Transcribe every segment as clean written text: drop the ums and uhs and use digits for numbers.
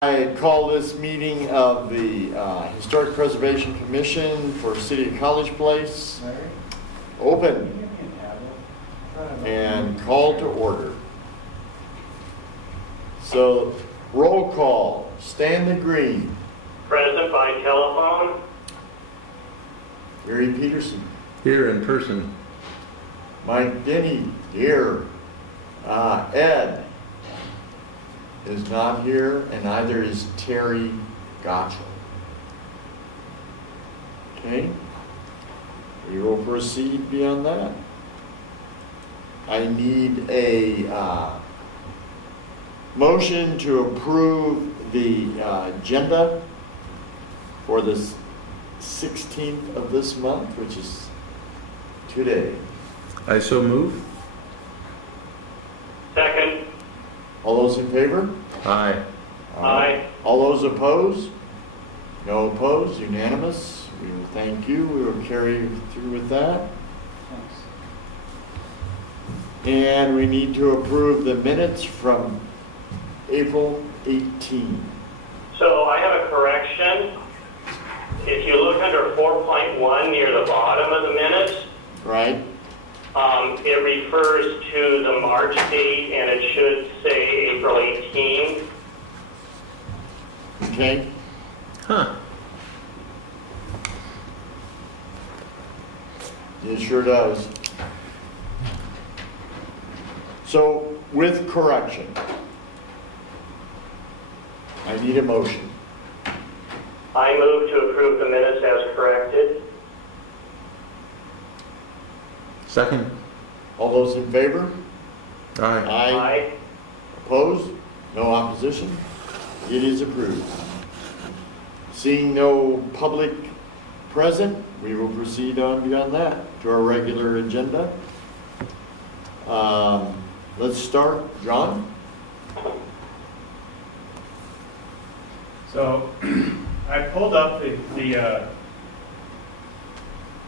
I call this meeting of the Historic Preservation Commission for City of College Place open and call to order. So, roll call. Stanley Green. Present by telephone. Gary Peterson. Here in person. Mike Denny here. Ed is not here, and neither is Terry Gottschall. Okay, we will proceed beyond that. I need a motion to approve the agenda for the 16th of this month, which is today. I so move. Second. All those in favor? Aye. Aye. All those opposed? No opposed, unanimous. We will thank you. We will carry through with that. And we need to approve the minutes from April 18. So I have a correction. If you look under 4.1 near the bottom of the minutes, Right? it refers to the March date and it should say April 18. Okay? Huh. It sure does. So, with correction, I need a motion. I move to approve the minutes as corrected. Second. All those in favor? Aye. Aye. Opposed? No opposition? It is approved. Seeing no public present, we will proceed on beyond that to our regular agenda. Let's start. John? So I pulled up the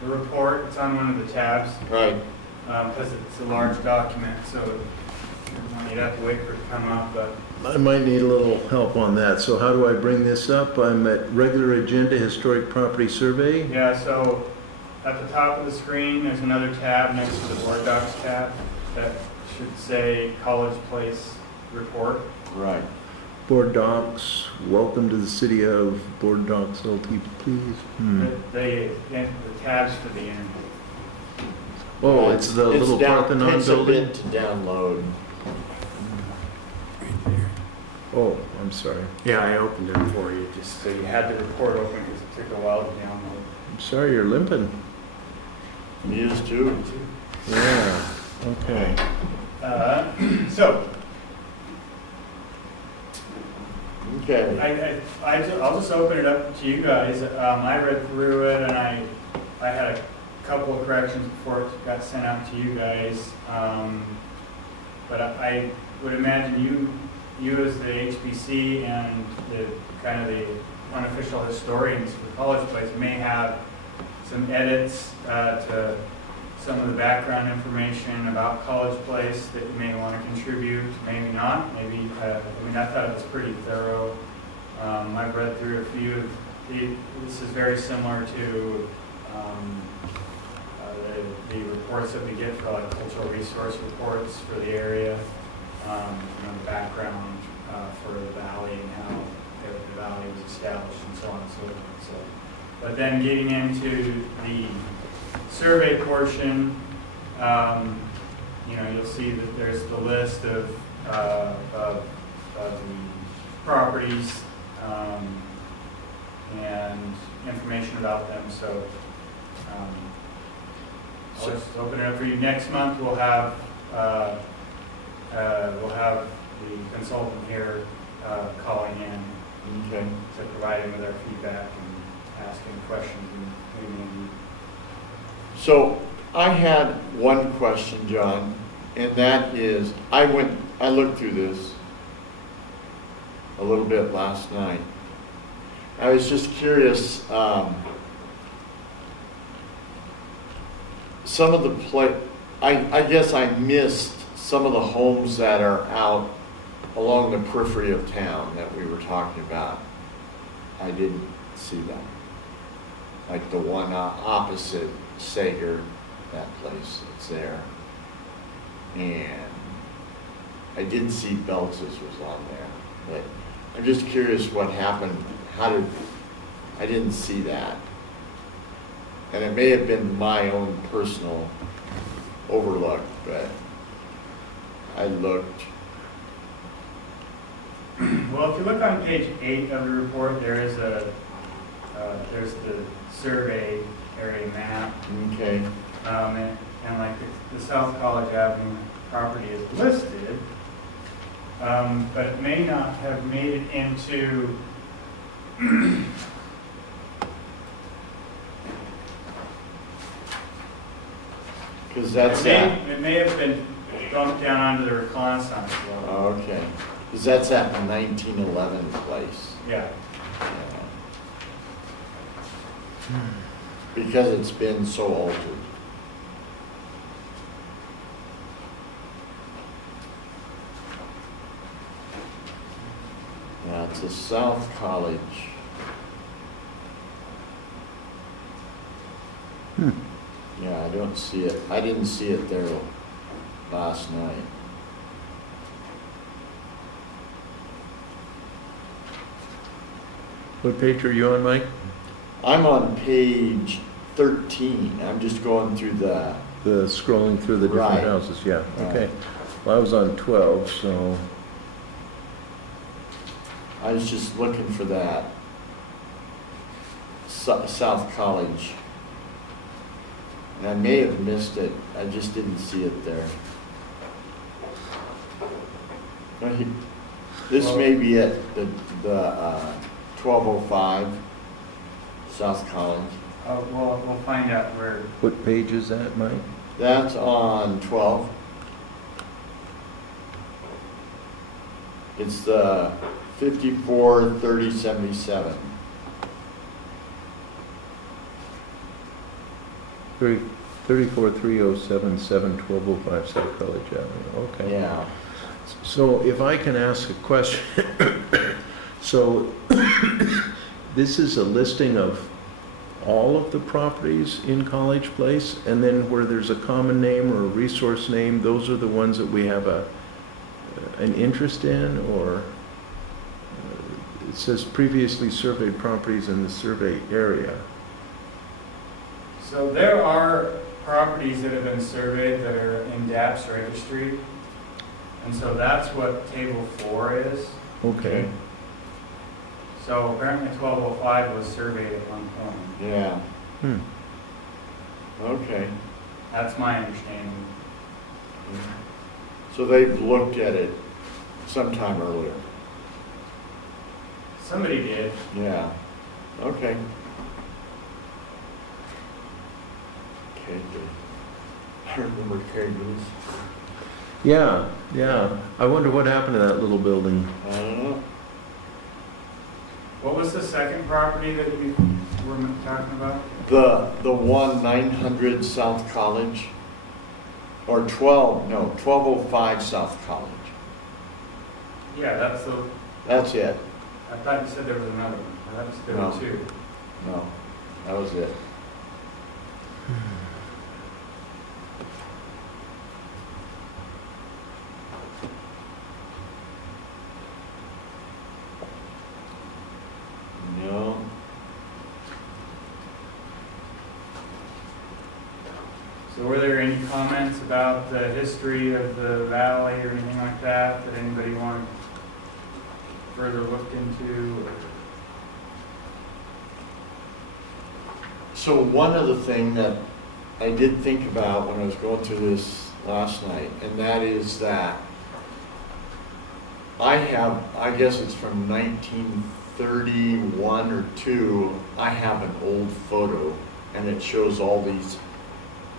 report. It's on one of the tabs Right. because it's a large document, so you'd have to wait for it to come up. But I might need a little help on that. So how do I bring this up? I'm at regular agenda, historic property survey. yeah, so at the top of the screen, there's another tab next to the Board Docs tab that should say College Place Report. Right. Board docs, welcome to the city of Board Docs LT, please. The tabs to the end. Oh, it's the little Parthenon It's a building? bit to download. Oh, I'm sorry. Yeah, I opened it for you, just so you had the report open because it took a while to download. I'm sorry you're limping. He is too. Yeah, okay. So Okay. I'll just open it up to you guys. I read through it and I had a couple of corrections before it got sent out to you guys. But I would imagine you as the HBC and the kind of the unofficial historians for College Place may have some edits to some of the background information about College Place that you may want to contribute, maybe not. Maybe, I thought it was pretty thorough. I've read through a few of this is very similar to the reports that we get for like cultural resource reports for the area, the background for the valley and how the valley was established and so on and so forth. But then getting into the survey portion, you'll see that there's the list of the properties and information about them. So I'll just open it up for you. Next month we'll have the consultant here calling in Okay. to provide him with our feedback and asking questions we may need. So I had one question, John, and that is, I looked through this a little bit last night. I was just curious, some of the I guess I missed some of the homes that are out along the periphery of town that we were talking about, I didn't see that. Like the one opposite Sager, that place, it's there. And I did see Beltz's was on there, but I'm just curious what happened. I didn't see that. And it may have been my own personal overlook, but I looked. Well, if you look on page 8 of the report, there's the survey area map. Okay, And like the South College Avenue property is listed, but it may not have made it into because that's that. it may have been bumped down onto the reconnaissance level. Okay, because that's that 1911 place. Yeah. Because it's been so altered. Yeah, it's a South College. Yeah, I don't see it. I didn't see it there last night. What page are you on, Mike? I'm on page 13. I'm just going through the, The scrolling through the different Right. houses, yeah, Right. okay. Well, I was on 12, so, I was just looking for that South College. And I may have missed it. I just didn't see it there. This may be it, the 1205 South College. We'll find out where. what page is that, Mike? That's on 12. It's the 543077. 34307 1205 South College Avenue, okay. Yeah. So if I can ask a question, so this is a listing of all of the properties in College Place, and then where there's a common name or a resource name, those are the ones that we have an interest in, or it says previously surveyed properties in the survey area. So there are properties that have been surveyed that are in DAP's registry. And so that's what table 4 is. Okay. So apparently 1205 was surveyed at one point. Yeah. Okay. That's my understanding. So they've looked at it sometime earlier. Somebody did. Yeah. Okay. Okay, good. I remember Carrie Booth. Yeah, yeah. I wonder what happened to that little building. I don't know. What was the second property that you were talking about? The one 900 South College, or 1205 South College. Yeah, that's the, That's it. I thought you said there was another one. I thought you said there were No. 2. No, that was it. No. So were there any comments about the history of the valley or anything like that that anybody wanted further looked into? So one other thing that I did think about when I was going through this last night, and that is that I guess it's from 1931 or 2, I have an old photo, and it shows all these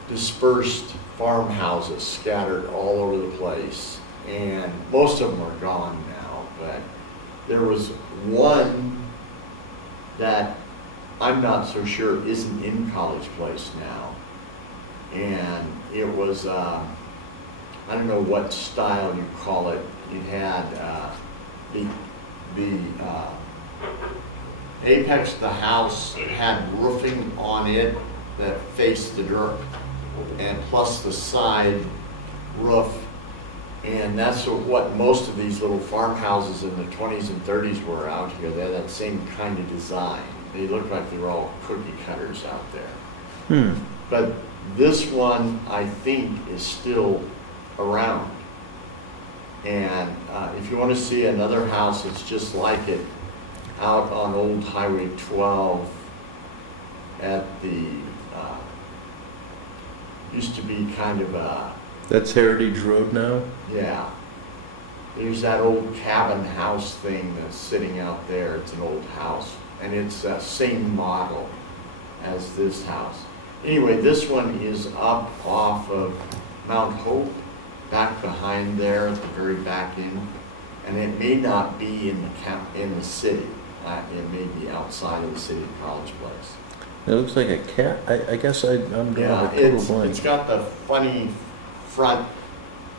dispersed farmhouses scattered all over the place, and most of them are gone now, but there was one that I'm not so sure isn't in College Place now, and it was I don't know what style you call it. You had the apex of the house had roofing on it that faced the dirt, and plus the side roof. And that's what most of these little farmhouses in the 20s and 30s were out here. They had that same kind of design. They looked like they were all cookie cutters out there. But this one, I think, is still around. And if you want to see another house that's just like it, out on Old Highway 12 at the, used to be kind of a, That's Heritage Road now? yeah. There's that old cabin house thing that's sitting out there. It's an old house. And it's the same model as this house. Anyway, this one is up off of Mount Hope, back behind there at the very back end. And it may not be in the city. It may be outside of the city of College Place. It looks like a cat. I guess I'm drawing Yeah, a total it's blank. got the funny front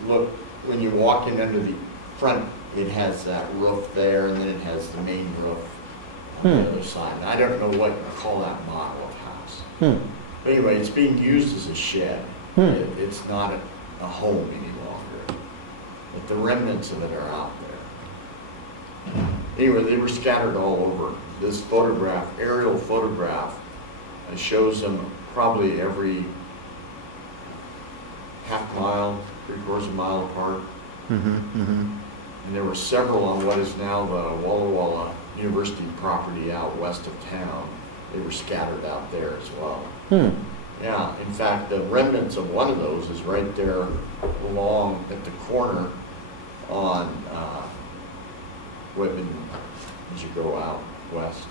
look. When you walk in under the front, it has that roof there, and then it has the main roof on the other side. I don't know what you call that model of house. But anyway, it's being used as a shed. It's not a home any longer. But the remnants of it are out there. Anyway, they were scattered all over. This photograph, aerial photograph, shows them probably every half mile, 3/4 mile apart. And there were several on what is now the Walla Walla University property out west of town. They were scattered out there as well. Yeah, in fact, the remnants of one of those is right there along at the corner on Whitman as you go out west.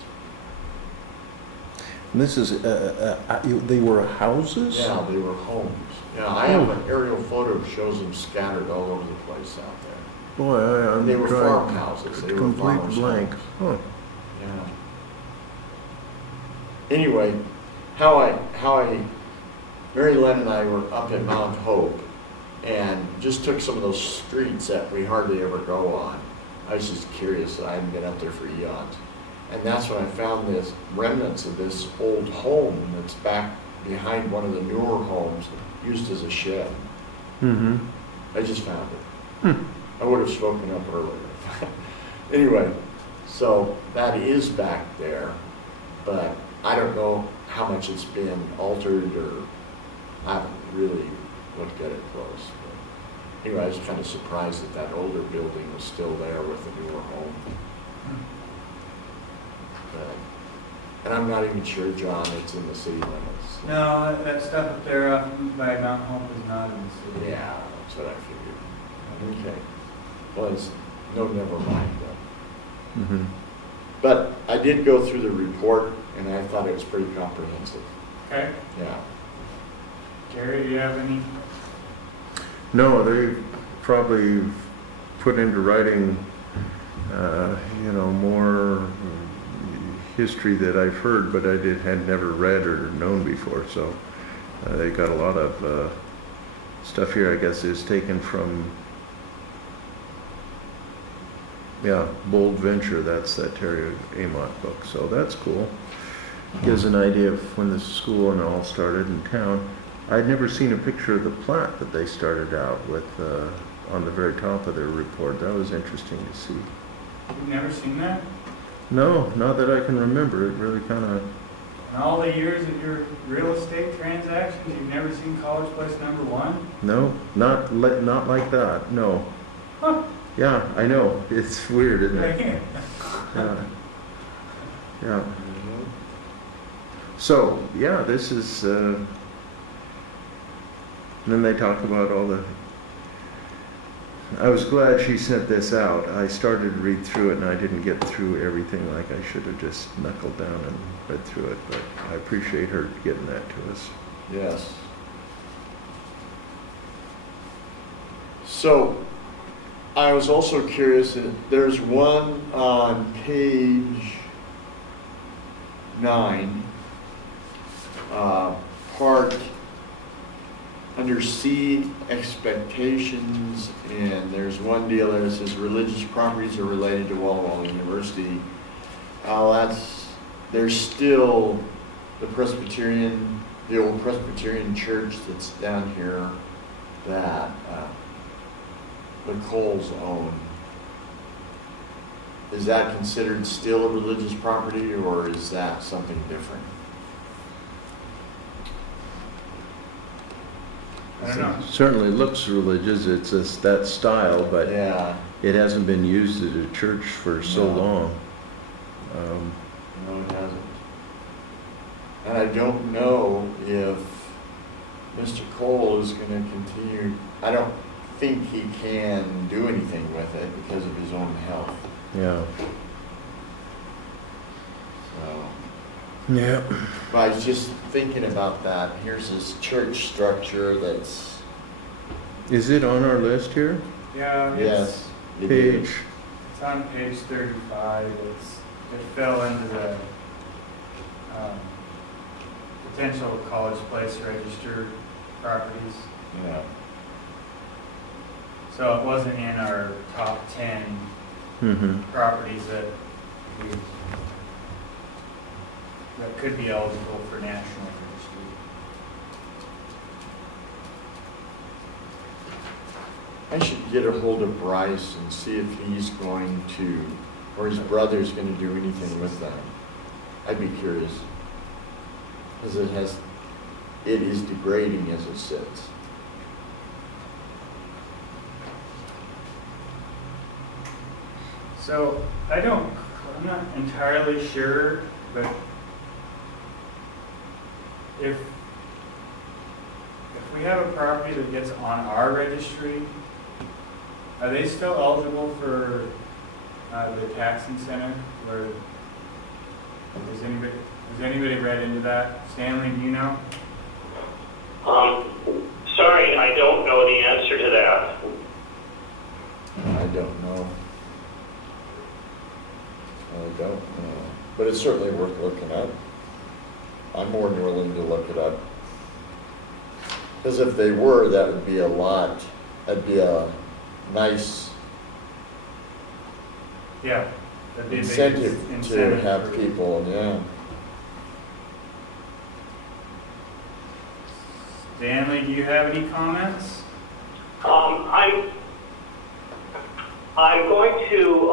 And this is, they were houses? Yeah, they were homes. Yeah, I have an aerial photo that shows them scattered all over the place out there. Boy, I'm They were drawing farmhouses. They were complete farmers' blank. homes. Huh. Yeah. Anyway, Mary Lynn and I were up at Mount Hope and just took some of those streets that we hardly ever go on. I was just curious. I hadn't been up there for eons. And that's when I found this remnants of this old home that's back behind one of the newer homes used as a shed. I just found it. I would have spoken up earlier. Anyway, so that is back there, but I don't know how much it's been altered, or I haven't really looked at it close. But anyway, I was kind of surprised that that older building was still there with the newer home. And I'm not even sure, John, it's in the city limits. No, that stuff up there by Mount Hope is not in the city. Yeah, that's what I figured. Okay. Well, it's, no, never mind then. But I did go through the report, and I thought it was pretty comprehensive. Okay. Yeah. Gary, do you have any? No, they probably put into writing, more history that I've heard, but I had never read or known before. So they got a lot of stuff here. I guess is taken from, Bold Venture. That's that Terry Amott book. So that's cool. Gives an idea of when the school and all started in town. I'd never seen a picture of the plat that they started out with on the very top of their report. That was interesting to see. You've never seen that? No, not that I can remember. It really kind of... In all the years of your real estate transactions, you've never seen College Place #1? No, not like that. No. Huh. Yeah, I know. It's weird, isn't it? Right. Yeah. Yeah. So, yeah, this is... and then they talk about all the... I was glad she sent this out. I started to read through it and I didn't get through everything like I should have just knuckled down and read through it, but I appreciate her getting that to us. Yes. So, I was also curious, there's one on page 9, part under C, expectations, and there's one deal there that says religious properties are related to Walla Walla University. There's still the Presbyterian, the old Presbyterian church that's down here that the Coles own. Is that considered still a religious property, or is that something different? I don't know. Certainly looks religious, it's that style, but Yeah, it hasn't been used at a church for so No. long. no, it hasn't. And I don't know if Mr. Cole is gonna continue, I don't think he can do anything with it because of his own health, Yeah. so. Yeah. But I was just thinking about that. Here's this church structure that's, Is it on our list here? Yeah, yes. it is. Page, it's on page 35. It fell into the potential College Place registered properties. Yeah. So it wasn't in our top 10 properties that could be eligible for national registry. I should get a hold of Bryce and see if he's going to, or his brother's going to do anything with that. I'd be curious. Because it is degrading as it sits. So I'm not entirely sure, but if we have a property that gets on our registry, are they still eligible for the tax incentive? Or has anybody read into that? Stanley, do you know? Sorry, I don't know the answer to that. I don't know. I don't know. But it's certainly worth looking up. I'm more than willing to look it up. Because if they were, that would be that'd be a nice Yeah. That'd be a big incentive to incentive have for- people, yeah. Stanley, do you have any comments? I'm going to,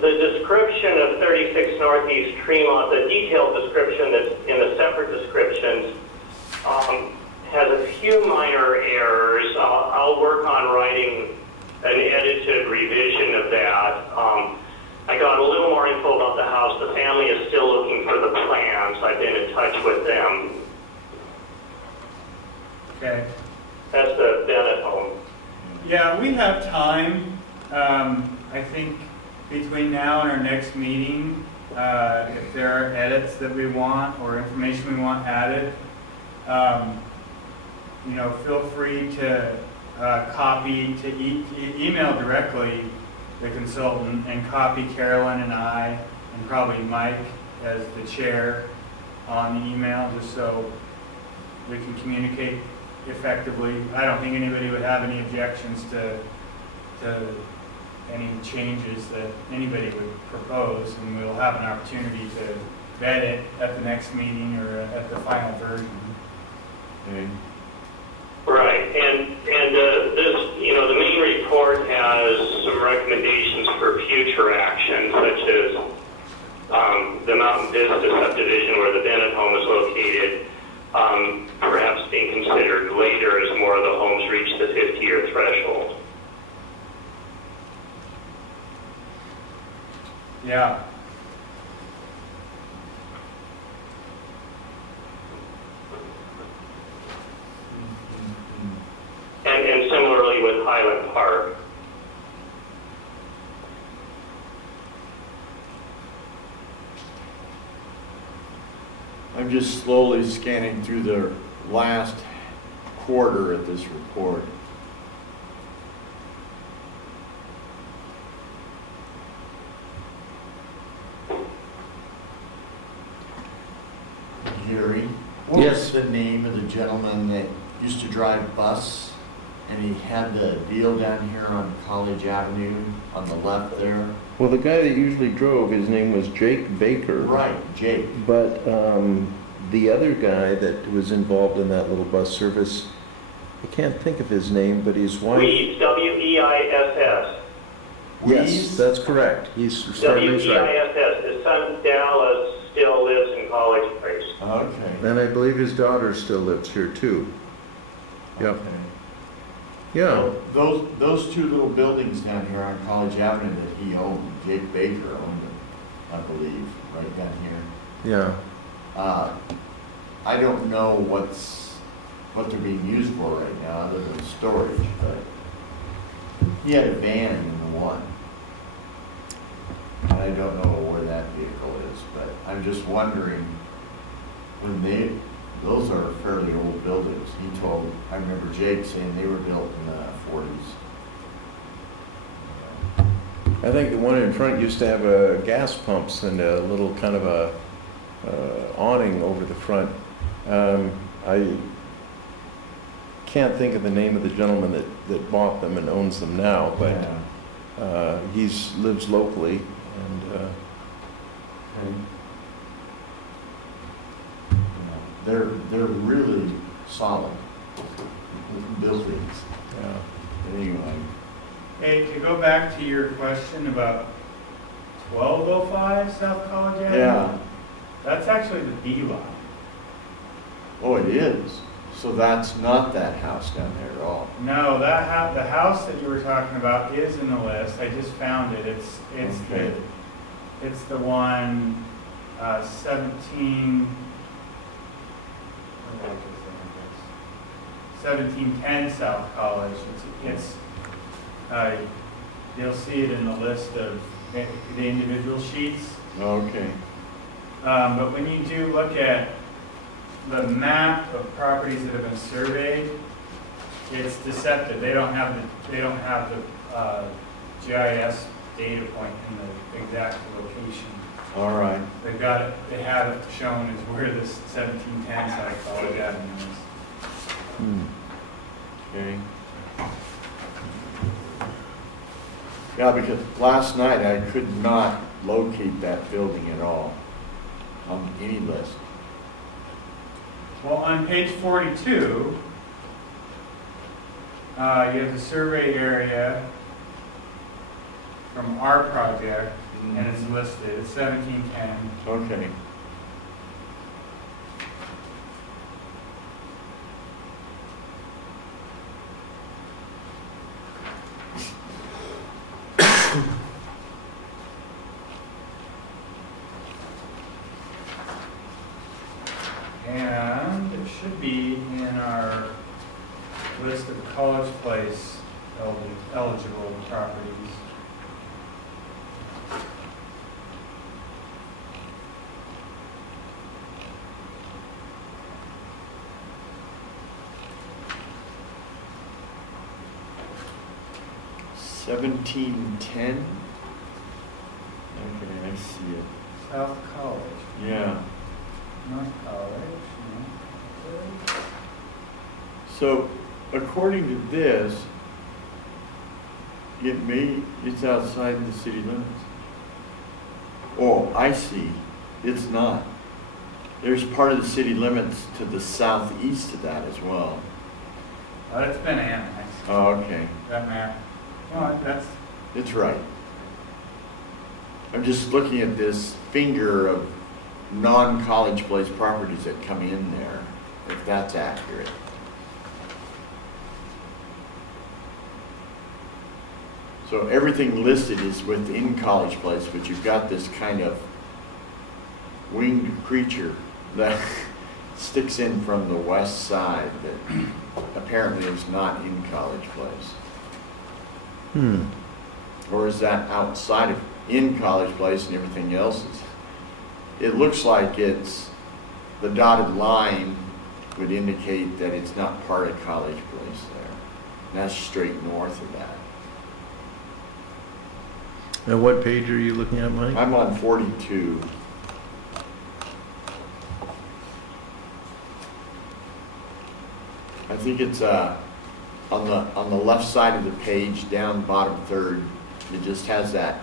the description of 36 Northeast Tremont, the detailed description that's in the separate descriptions, has a few minor errors. I'll work on writing an edited revision of that. I got a little more info about the house. The family is still looking for the plans. I've been in touch with them. Okay. That's the Bennett home. Yeah, we have time, I think, between now and our next meeting, if there are edits that we want or information we want added, feel free to email directly the consultant and copy Carolyn and I, and probably Mike as the chair on the email, just so we can communicate effectively. I don't think anybody would have any objections to any changes that anybody would propose, and we'll have an opportunity to vet it at the next meeting or at the final version. Okay. Right, and this, the main report has some recommendations for future action, such as the Mountain Vista subdivision where the Bennett home is located, perhaps being considered later as more of the homes reach the 50-year threshold. Yeah. And similarly with Highland Park. I'm just slowly scanning through the last quarter of this report. Gary, what Yes. was the name of the gentleman that used to drive bus, and he had the deal down here on College Avenue on the left there. Well, the guy that usually drove, his name was Jake Baker. Right, Jake. But the other guy that was involved in that little bus service, I can't think of his name, but his wife. Weiss, W-E-I-S-S. Yes, Weiss? that's correct. He's starting his right. W-E-I-S-S. His son Dallas still lives in College Place. Okay. And I believe his daughter still lives here too. Yep. Okay. Yeah. Those two little buildings down here on College Avenue that he owned, Jake Baker owned them, I believe, right down here. Yeah. I don't know what they're being used for right now, other than storage, but he had a van in the one. And I don't know where that vehicle is, but I'm just wondering, those are fairly old buildings. I remember Jake saying they were built in the 40s. I think the one in front used to have gas pumps and a little kind of a awning over the front. I can't think of the name of the gentleman that bought them and owns them now, but Yeah. he lives locally, and They're really solid buildings. yeah. Anyway, Hey, to go back to your question about 1205 South College Avenue? yeah. That's actually the B line. Oh, it is. So that's not that house down there at all. No, the house that you were talking about is in the list. I just found it. It's Okay. the one 17. What the heck is it? 1710 South College. It's you'll see it in the list of the individual sheets. Okay. But when you do look at the map of properties that have been surveyed, it's deceptive. They don't have the GIS data point in the exact location. All right. They've got it. They have it shown as where this 1710 South College Avenue is. Okay. Yeah, because last night I could not locate that building at all on any list. Well, on page 42, you have the survey area from our project, and it's listed. It's 1710. Okay. And it should be in our list of College Place eligible properties. $17.10. Okay, I see it. South College, Yeah. North College. No. So, according to this, it's outside the city limits. Oh, I see. It's not. There's part of the city limits to the southeast of that as well. But it's been annexed, Oh, okay. that map. Well, that's, It's right. I'm just looking at this finger of non-College Place properties that come in there, if that's accurate. So everything listed is within College Place, but you've got this kind of winged creature that sticks in from the west side that apparently is not in College Place. Or is that outside of, in College Place and everything else is? It looks like it's, the dotted line would indicate that it's not part of College Place there. And that's straight north of that. Now, what page are you looking at, Mike? I'm on 42. I think it's on the left side of the page, down bottom third. It just has that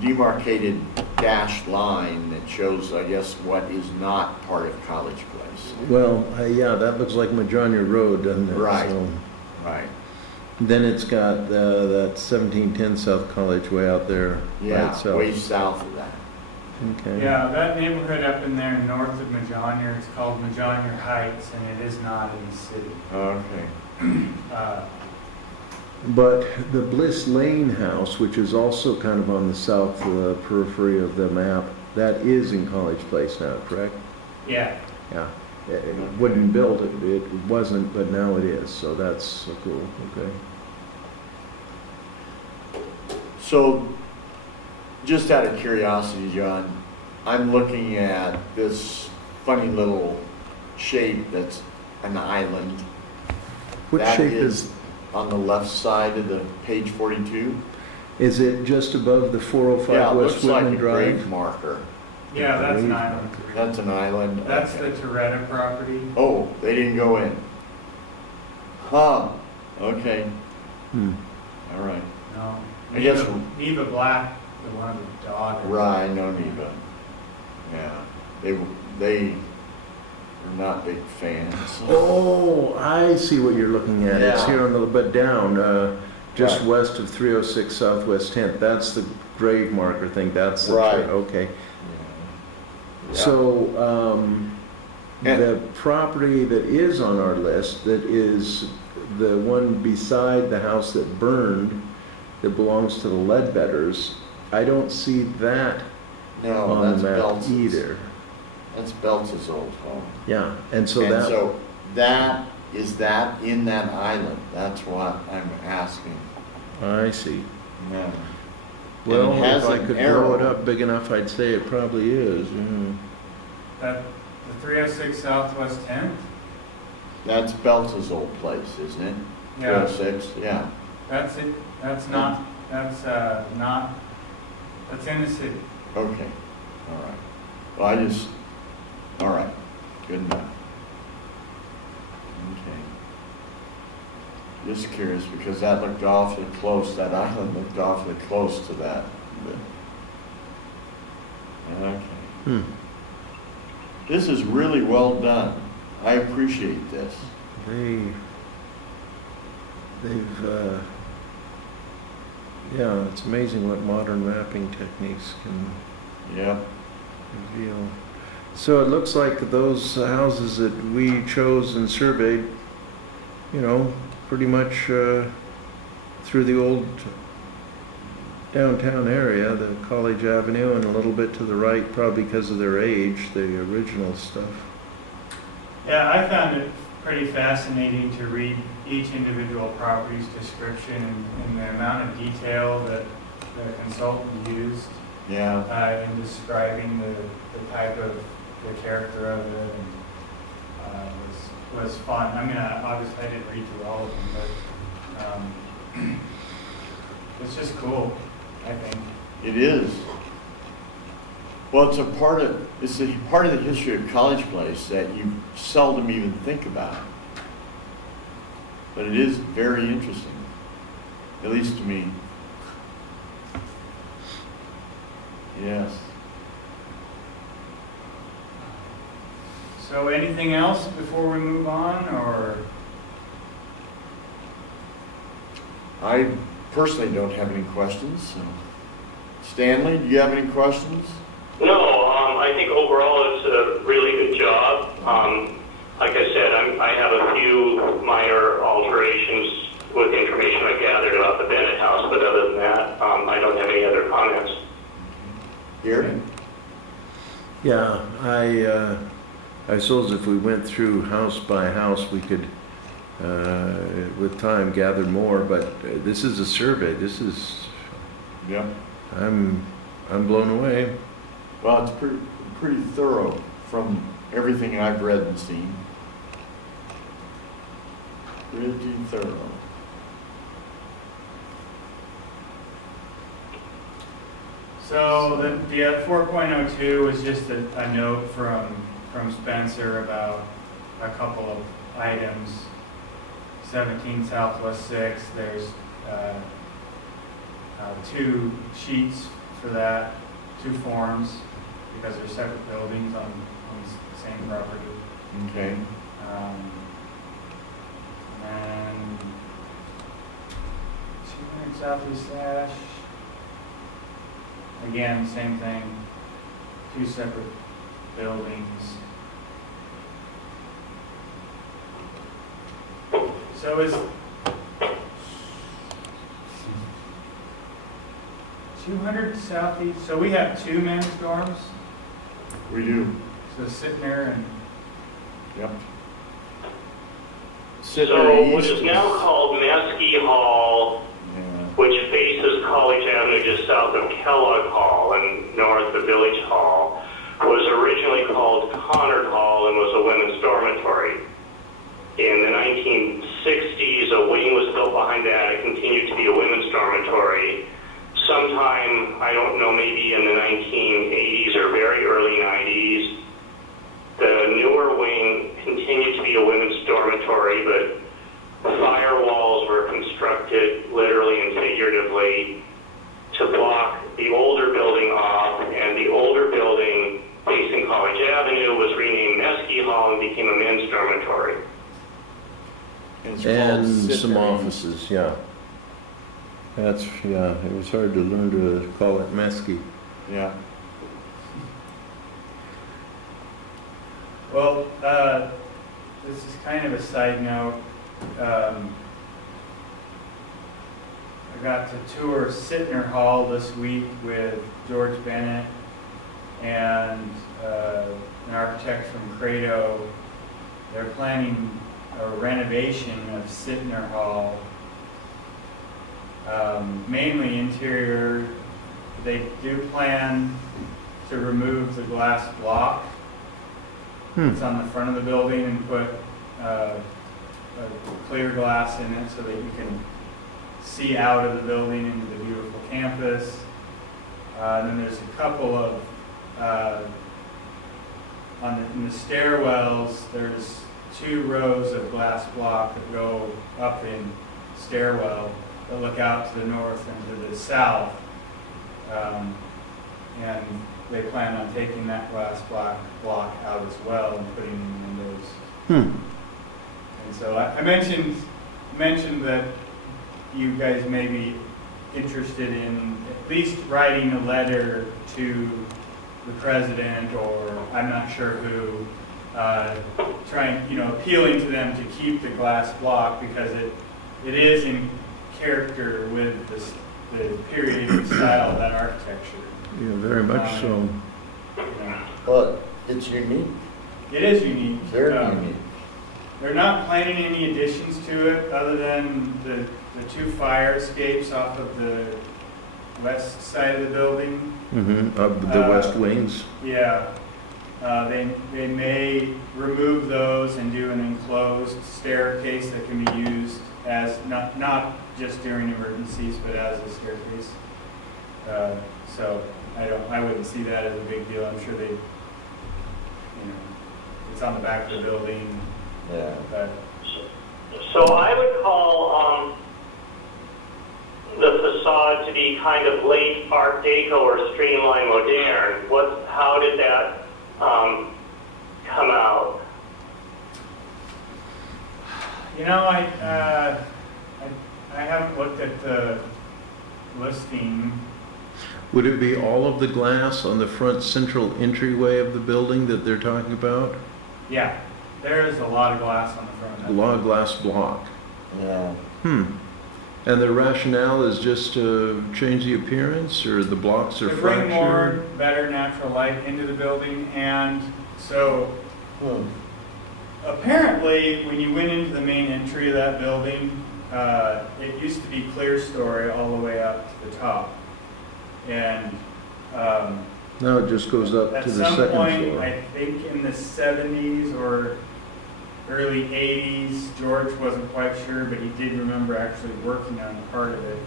demarcated dashed line that shows, I guess, what is not part of College Place. Well, yeah, that looks like Majonia Road, doesn't it? Right. So, Right. then it's got that 1710 South College way out there by Yeah, itself. way south of that. Okay. Yeah, that neighborhood up in there north of Majonia, it's called Majonia Heights, and it is not in the city. Okay. Uh, But the Bliss Lane house, which is also kind of on the south periphery of the map, that is in College Place now, correct? Yeah, Yeah. It wouldn't build it, it wasn't, but now it is, so that's so cool, okay. So, just out of curiosity, John, I'm looking at this funny little shape that's an island. What That shape is, on the left side of the page 42? is it just above the Yeah, 405 it West looks like Whitman a grave Drive? marker. yeah, that's an island. That's an island. That's Okay. the Toretta property. Oh, they didn't go in. Huh, okay, Hmm. all right. No. I guess- Neva Black, the one of the daughters. Right, no Neva. Yeah, they are not big fans. Oh, I see what you're looking at. It's Yeah. here on the, but down, just Right. west of 306 Southwest 10th. That's the grave marker thing, that's the, Right. okay. Yeah. So, And- the property that is on our list, that is the one beside the house that burned, that belongs to the Ledbetters, I don't see that No, on that's the map Beltz's. either. That's Beltz's old home. Yeah, and so And that, so that, is that in that island? That's what I'm asking. I see. Yeah. Well, And it has if I an could blow arrow. it up big enough, I'd say it probably is. Mhm. That, the 306 Southwest 10th? That's Beltz's old place, isn't it? Yeah, 306, yeah. that's it. That's not, that's not, that's in the city. Okay, all right. Well, all right, good enough. Okay. Just curious, because that looked awfully close, that island looked awfully close to that. Okay. Hmm. This is really well done. I appreciate this. They've, yeah, it's amazing what modern mapping techniques can Yeah, reveal. So it looks like those houses that we chose and surveyed, you know, pretty much through the old downtown area, the College Avenue, and a little bit to the right, probably because of their age, the original stuff. Yeah, I found it pretty fascinating to read each individual property's description and the amount of detail that the consultant used yeah. in describing the type of, the character of it, and was fun. I mean, obviously I didn't read through all of them, but it's just cool, I think. It is. Well, it's a part of the history of College Place that you seldom even think about. But it is very interesting, at least to me. Yes. So anything else before we move on, or? I personally don't have any questions. So. Stanley, do you have any questions? No, I think overall it's a really good job. Like I said, I have a few minor alterations with information I gathered about the Bennett house, but other than that, I don't have any other comments. Gary? Yeah, I suppose if we went through house by house, we could, with time, gather more, but this is a survey. This is, Yeah. I'm blown away. Well, it's pretty thorough from everything I've read and seen. Pretty thorough. So the 4.02 was just a note from Spencer about a couple of items. 17 Southwest 6, there's 2 sheets for that, 2 forms, because they're separate buildings on the same property. Okay. And 200 Southeast Ash, again, same thing, 2 separate buildings. So is 200 Southeast, so we have 2 men's dorms, We do. so Sittner and, Yep. So what is now called Mesky Hall, Yeah. which faces College Avenue just south of Kellogg Hall and north of Village Hall, was originally called Connard Hall and was a women's dormitory. In the 1960s, a wing was built behind that. It continued to be a women's dormitory. Sometime, I don't know, maybe in the 1980s or very early 90s, the newer wing continued to be a women's dormitory, but firewalls were constructed literally and figuratively to block the older building off, and the older building facing College Avenue was renamed Mesky Hall and became a men's dormitory. It's called And some Sittner. offices, yeah. That's, yeah, it was hard to learn to call it Mesky. Yeah. well, this is kind of a side note. I got to tour Sittner Hall this week with George Bennett and an architect from Credo. They're planning a renovation of Sittner Hall, mainly interior. They do plan to remove the glass block that's on the front of the building and put a clear glass in it so that you can see out of the building into the beautiful campus. And then there's a couple of, in the stairwells, there's 2 rows of glass block that go up in stairwell that look out to the north and to the south. And they plan on taking that glass block out as well and putting in windows. And so I mentioned that you guys may be interested in at least writing a letter to the president, or I'm not sure who, trying, appealing to them to keep the glass block, because it is in character with the period and style of that architecture. Yeah, very much so. Well, it's unique, It is unique. very unique. They're not planning any additions to it other than the 2 fire escapes off of the west side of the building. Of the west wings. Yeah. They may remove those and do an enclosed staircase that can be used as, not just during emergencies, but as a staircase. So I wouldn't see that as a big deal. I'm sure it's on the back of the building. Yeah. But So I would call the facade to be kind of late Art Deco or streamline modern. How did that come out? I haven't looked at the listing. Would it be all of the glass on the front central entryway of the building that they're talking about? Yeah, there is a lot of glass on the front of A that. lot of glass block. Yeah. And the rationale is just to change the appearance, or the blocks are To bring more fractured? better natural light into the building, and so apparently when you went into the main entry of that building, it used to be clear story all the way up to the top. And Now it just goes up at to the some second point, floor. I think in the 70s or early 80s, George wasn't quite sure, but he did remember actually working on part of it.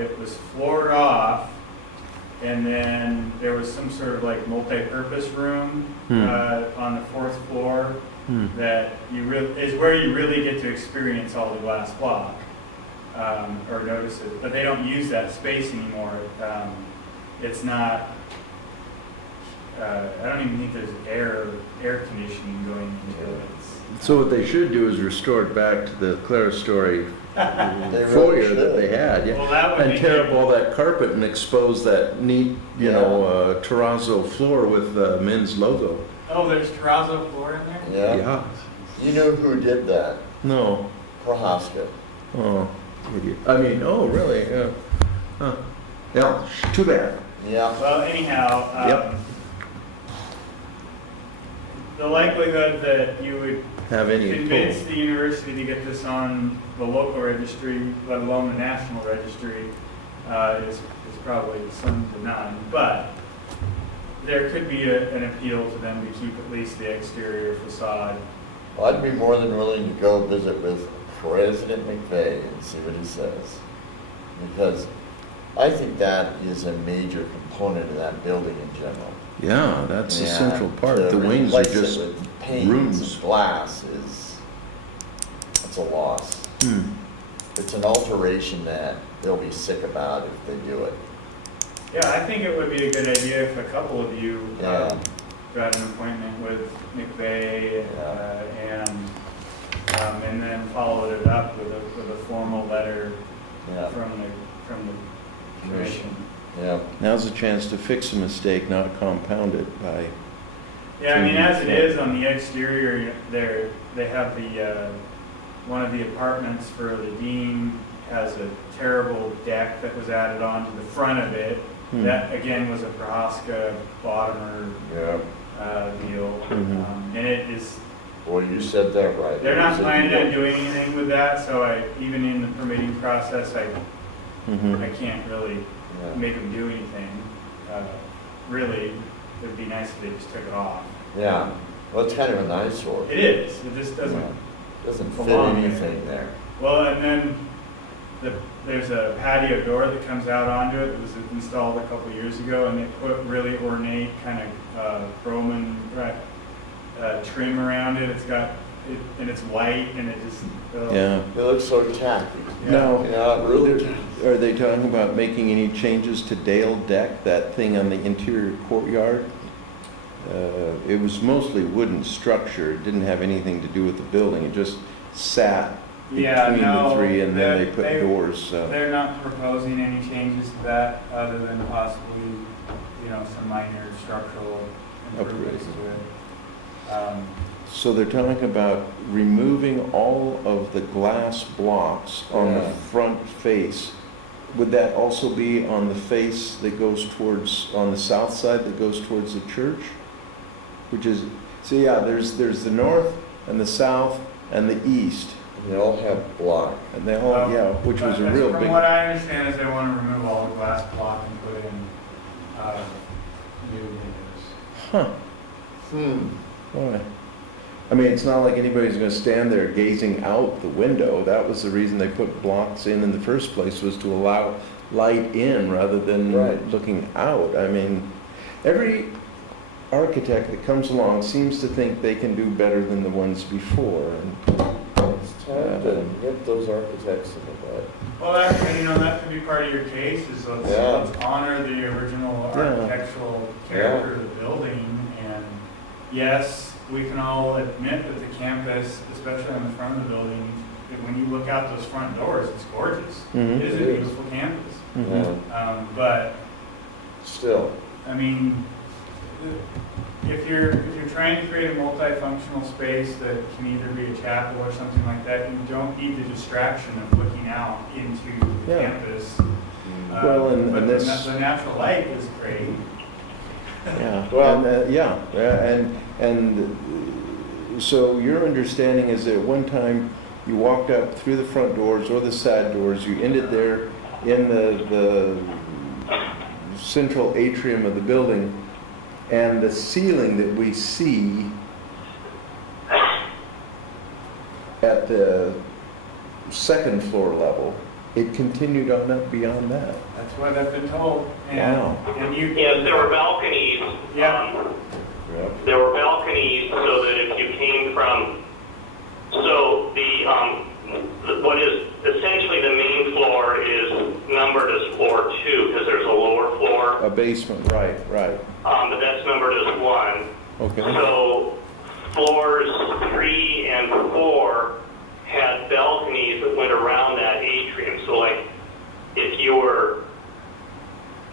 It was floored off, and then there was some sort of like multi-purpose room on the 4th floor, that is where you really get to experience all the glass block, or notice it, but they don't use that space anymore. It's not, I don't even think there's air conditioning going into it. So what they should do is restore it back to the clerestory They really foyer that should. they had, yeah. Well, that would And make tear it- up all that carpet and expose that neat, terrazzo floor with men's logo. Oh, there's terrazzo floor in there? Yeah. You know who did that? No. Prohaska. Oh, idiot. I mean, oh, really? Yeah. Huh. Yeah, too bad. Yeah. Well, anyhow, Yep. the likelihood that you would Have any convince pull. the university to get this on the local registry, let alone the national registry, is probably slim to none. But there could be an appeal to them to keep at least the exterior facade. Well, I'd be more than willing to go visit with President McVeigh and see what he says. Because I think that is a major component of that building in general. Yeah, that's the Yeah, central part. to The wings are replace it just with panes rooms. and glass it's a loss. Hmm. It's an alteration that they'll be sick about if they do it. Yeah, I think it would be a good idea if a couple of you Yeah. got an appointment with McVeigh and then followed it up with a formal letter Yeah, from the commission. yeah. Now's a chance to fix a mistake, not compound it by, Yeah, I mean, as it is on the exterior, they have one of the apartments for the dean has a terrible deck that was added onto the front of it. Hmm. That, again, was a Prohaska bottomer Yeah. deal. Mhm. And it is, Well, you said that right. they're You not said planning you on would. doing anything with that, so even in the permitting process, I Mhm. can't really Yeah. make them do anything. Really, it'd be nice if they just took it off. Yeah, well, it's kind of an eyesore. It is, it just doesn't. Doesn't fit belong there. anything there. Well, and then there's a patio door that comes out onto it that was installed a couple years ago, and they put really ornate kind of Roman trim around it. It's got, and it's white, and it just, Yeah. It looks so tacky. Now, Yeah, it really. are they talking about making any changes to Dale Deck, that thing on the interior courtyard? It was mostly wooden structure. It didn't have anything to do with the building. It just sat Yeah, between the no, three, and then they put they- doors. So. They're not proposing any changes to that, other than possibly, some minor structural improvements to it. So they're talking about removing all of the glass blocks on the Yeah. front face. Would that also be on the face that goes towards, on the south side that goes towards the church? Which is, so yeah, there's the north and the south and the east. They all have block. And they all, yeah, which was a But real From big, what I understand is they want to remove all the glass block and put in new windows. huh, why? I mean, it's not like anybody's gonna stand there gazing out the window. That was the reason they put blocks in the first place, was to allow light in rather than Right. looking out. I mean, every architect that comes along seems to think they can do better than the ones before. And It's time to nip those architects in the butt. Well, that could be part of your case, is Yeah. let's honor the original Yeah. architectural character of the building. And yes, we can all admit that the campus, especially on the front of the building, that when you look out those front doors, it's gorgeous. Mhm. It is a It is. beautiful campus. Mhm. Yeah. But Still, I mean, if you're trying to create a multifunctional space that can either be a chapel or something like that, you don't need the distraction of looking out into the Yeah. campus. Well, and But this- the natural light is great. Yeah, Well- and, and so your understanding is that at one time you walked up through the front doors or the side doors, you ended there in the central atrium of the building, and the ceiling that we see at the second floor level, it continued on up beyond that. That's what I've been told. Wow. And you. Yes, there were balconies. Yeah. yeah. There were balconies so that if you came from numbered as floor 2 because there's a lower floor, A basement, right, but that's numbered as 1. okay. So floors 3 and 4 had balconies that went around that atrium. So like if you were,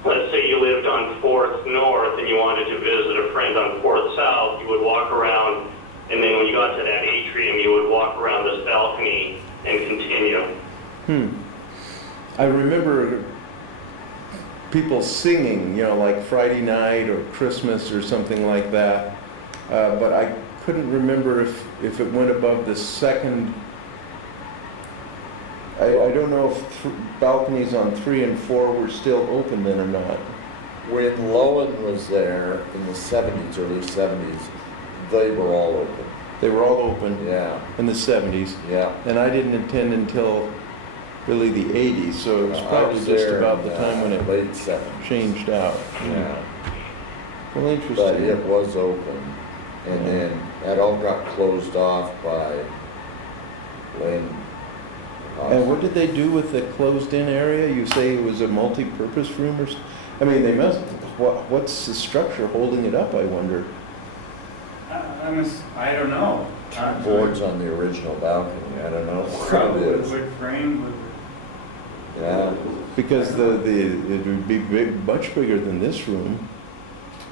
let's say you lived on 4th North and you wanted to visit a friend on 4th South, you would walk around, and then when you got to that atrium, you would walk around this balcony and continue. I remember people singing, like Friday night or Christmas or something like that, but I couldn't remember if it went above the second. I don't know if balconies on 3 and 4 were still open then or not. When Lowen was there in the 70s, early 70s, they were all open. They were all open Yeah, in the 70s, yeah. and I didn't attend until really the 80s, so it was I probably was just there about in, the time when it late 70s. changed out. Yeah, Well, but interesting. it was open, and then that all got closed off by Lynn. And what did they do with the closed-in area? You say it was a multi-purpose room or, I mean, they must, what's the structure holding it up, I wonder? I don't know. Boards on the original balcony, I don't know what Probably it with is. wood frame. Yeah, Because it would be much bigger than this room.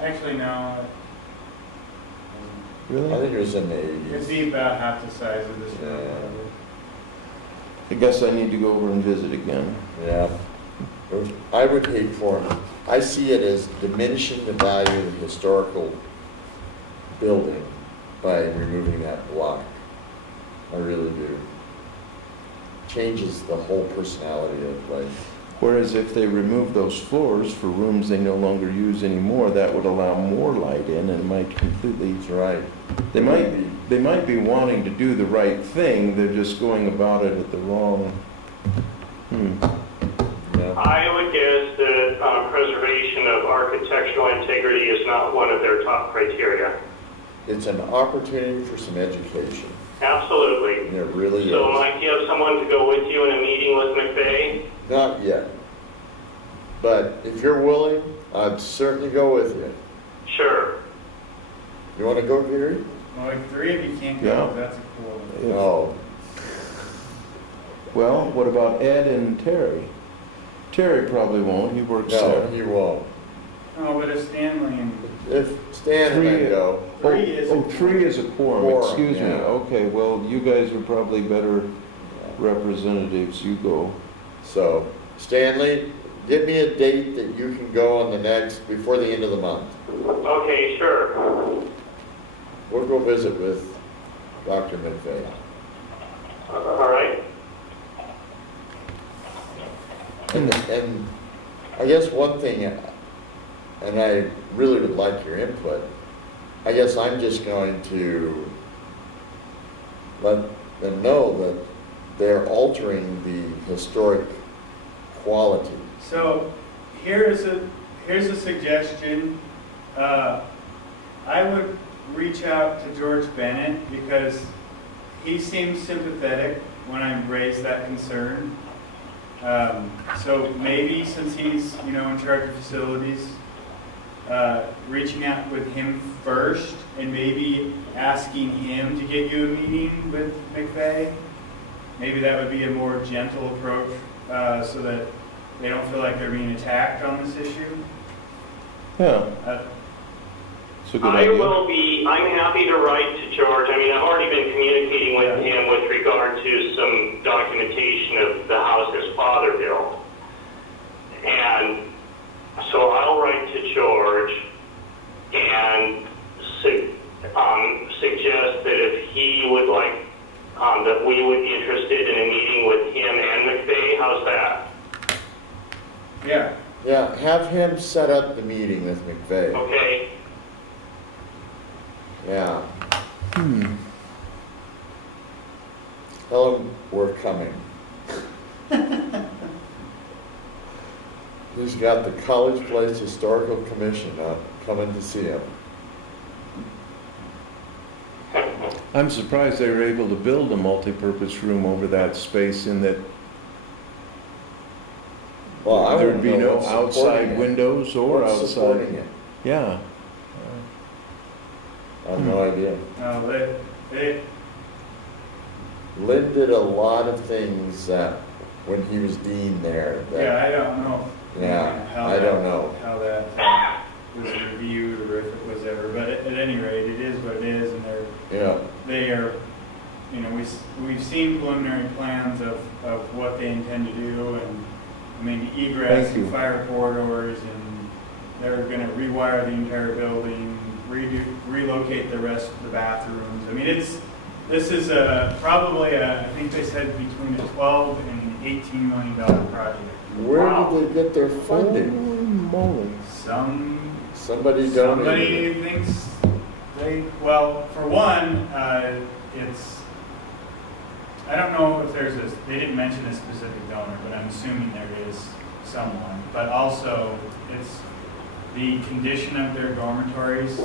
Actually, no. I Really? think it was in the It'd 80s. be about half the size of this room. Yeah. I guess I need to go over and visit again. Yeah. I would hate for it. I see it as diminishing the value of the historical building by removing that block. I really do. Changes the whole personality of the place. Whereas if they remove those floors for rooms they no longer use anymore, that would allow more light in and it might completely, That's right. they might be wanting to do the right thing, they're just going about it at the wrong. Yeah. I would guess that preservation of architectural integrity is not one of their top criteria. It's an opportunity for some education. Absolutely. And it really So is. Mike, do you have someone to go with you in a meeting with McVeigh? Not yet. But if you're willing, I'd certainly go with you. Sure. You want to go, Gary? Well, like 3 of you can't go, Yeah. that's a cool. If- No. Well, what about Ed and Terry? Terry probably won't, he works No, there. he won't. No, but if Stanley and If Stan and I Three- go, Oh, 3 is. oh, 3 is a quorum, Quorum, excuse me. yeah. Okay, well, you guys are probably better representatives, you go. so Stanley, give me a date that you can go on the next, before the end of the month. Okay, sure. We'll go visit with Dr. McVeigh. All right. And I guess one thing, and I really would like your input, I guess I'm just going to let them know that they're altering the historic quality. So here's a suggestion. I would reach out to George Bennett because he seems sympathetic when I raise that concern. So maybe since he's in charge of facilities, reaching out with him first and maybe asking him to get you a meeting with McVeigh. Maybe that would be a more gentle approach so that they don't feel like they're being attacked on this issue. Yeah, Uh, it's a good I'm idea. happy to write to George. I mean, I've already been communicating with him with regard to some documentation of the house his father built. And so I'll write to George and suggest that if he would like, that we would be interested in a meeting with him and McVeigh. How's that? Yeah, Yeah, have him set up the meeting with McVeigh. Okay? Yeah. Tell him we're coming. He's got the College Place Historical Commission coming to see him. I'm surprised they were able to build a multi-purpose room over that space in that Well, I There'd wouldn't be know no what's supporting outside it. windows or What's supporting outside. it? Yeah. I have no idea. No, they, Lynn did a lot of things that, when he was dean there, yeah, that, I don't know. yeah, how I that- don't know. How that was reviewed or if it was ever, but at any rate, it is what it is, and Yeah, they are, you know, we've seen preliminary plans of what they intend to do, and, I mean, egress Thank you. and fire corridors, and they're gonna rewire the entire building, relocate the rest of the bathrooms. I mean, this is probably I think they said between a 12 and an $18 million project. where Wow. did they get their funding? Holy moly. Somebody donated. Somebody thinks well, for one, it's, I don't know if they didn't mention a specific donor, but I'm assuming there is someone. But also, it's, the condition of their dormitories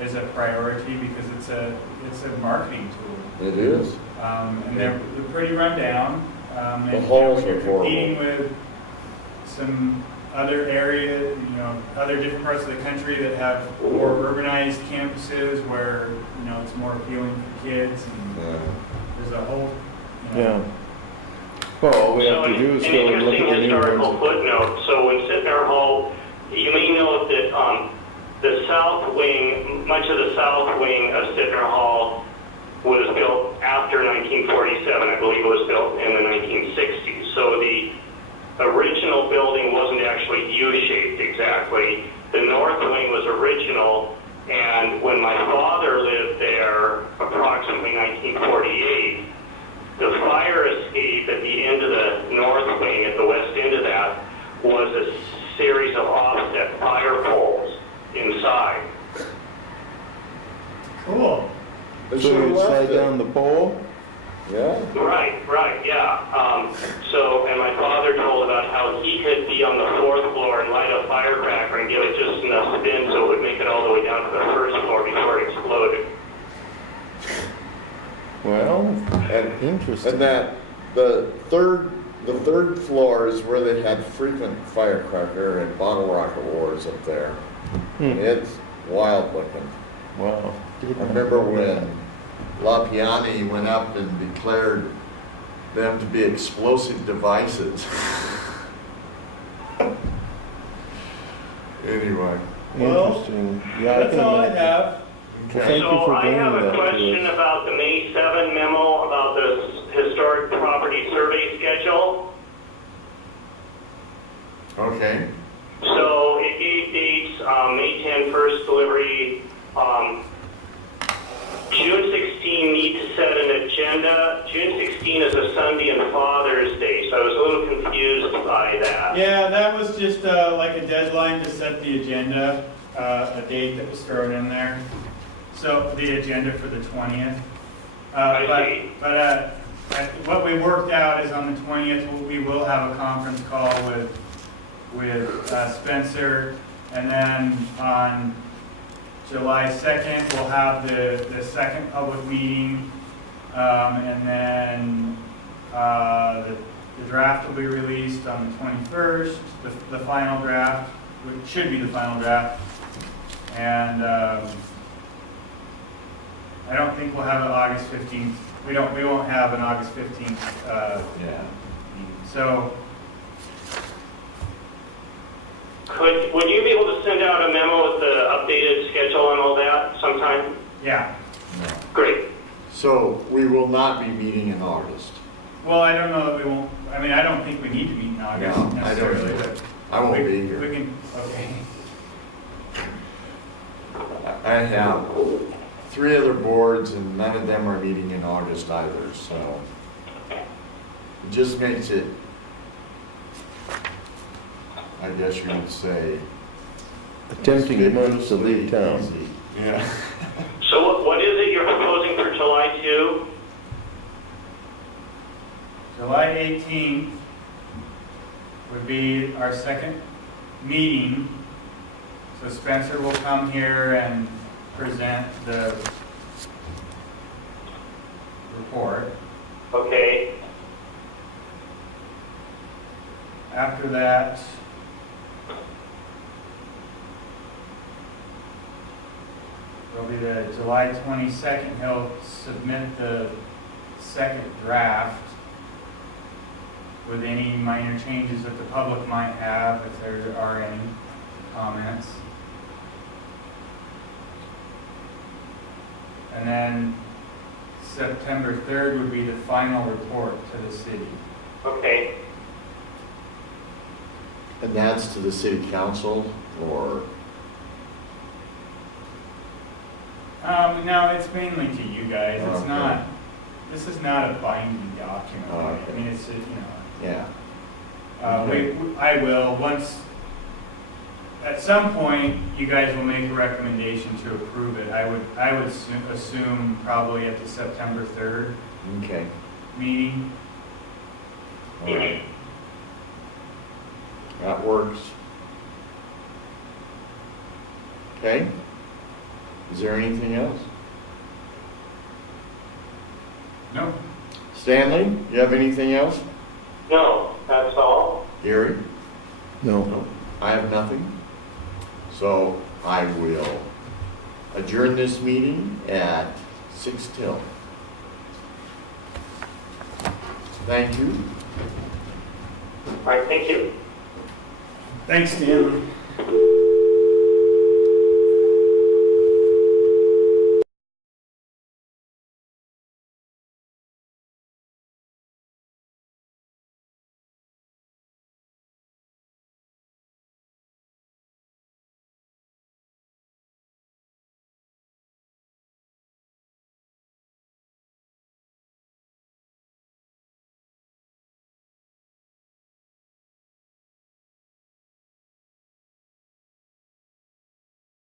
is a priority because it's a marketing tool. It is? And they're pretty run down. And The halls when are you're horrible. competing with some other area, you know, other different parts of the country that have more urbanized campuses where, you know, it's more appealing for kids, and Yeah. there's a whole, you Yeah. know. Well, all we So have to do is an go and look interesting at the new historical ones. footnote. So in Sittner Hall, you may know that the south wing, much of the south wing of Sittner Hall was built after 1947. I believe it was built in the 1960s. So the original building wasn't actually U-shaped exactly. The north wing was original, and when my father lived there, approximately 1948, the fire escape at the end of the north wing, at the west end of that, was a series of offset fire poles inside. Cool. They So should've you left slide it. down the pole? Yeah? Right, yeah. And my father told about how he could be on the fourth floor and light a firecracker and give it just enough spin so it would make it all the way down to the first floor before it exploded. Well, And interesting. And that, the third floor is where they had frequent firecracker and bottle rocket wars up there. Hmm. It's wild looking. Wow. I remember when LaPiani went up and declared them to be explosive devices. Anyway. Well, Interesting. Yeah, I That's can all I imagine. have. Well, thank you So for I bringing have that a to question us. about the May 7 memo about the historic property survey schedule. Okay. So it gave dates, May 10 first delivery, June 16 need to set an agenda. June 16 is a Sunday and Father's Day, so I was a little confused by that. Yeah, that was just like a deadline to set the agenda, a date that was thrown in there. So the agenda for the 20th. I see. But what we worked out is on the 20th, we will have a conference call with Spencer, and then on July 2nd, we'll have the second public meeting, and then the draft will be released on the 21st, the final draft, which should be the final draft, and I don't think we'll have it August 15th. We won't have an August 15th. Yeah. So Would you be able to send out a memo with the updated schedule and all that sometime? yeah. Great. So we will not be meeting in August. Well, I don't know that we won't. I mean, I don't think we need to meet in August No, I don't necessarily. either. But I won't we, be here. We can. Okay. I have 3 other boards and none of them are meeting in August either, so it just makes it, I guess you would say. A tempting month to leave town. easy. Yeah. So what is it you're proposing for July 2? July 18th would be our second meeting. So Spencer will come here and present the report. Okay. After that, there'll be the July 22nd, he'll submit the second draft with any minor changes that the public might have, if there are any comments. And then September 3rd would be the final report to the city. Okay. And that's to the city council, or, No, it's mainly to you guys. It's Okay. not, this is not a binding document. Okay. I mean, it's, you know, yeah, I will, once, at some point, you guys will make a recommendation to approve it. I would assume probably at the September 3rd okay, meeting. all right. That works. Okay? Is there anything else? No? Stanley, you have anything else? No, that's all. Gary? No. I have nothing. So I will adjourn this meeting at 6 till. Thank you. All right, thank you. Thanks, Dan.